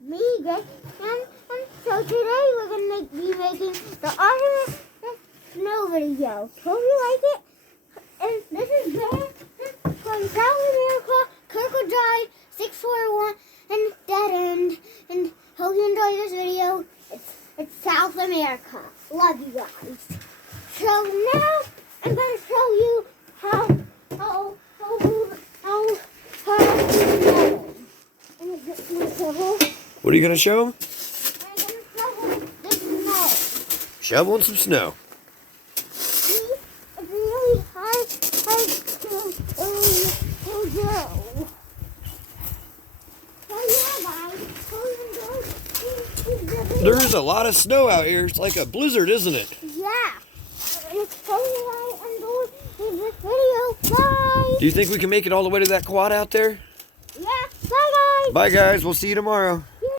me, Greg, and so today we're gonna be making the awesome snow video. Hope you like it. And this is Graham from South America, Kirkwood Drive, 641, and Dead End. And hope you enjoy this video. It's South America. Love you guys. So now I'm gonna show you how What are you gonna show them? I'm gonna shovel the snow. Shoveling some snow. See, it's really hard to do. So yeah, guys, hope you enjoy. There's a lot of snow out here. It's like a blizzard, isn't it? Yeah. And hope you enjoy this video. Bye. Do you think we can make it all the way to that quad out there? Yeah. Bye, guys. Bye, guys. We'll see you tomorrow.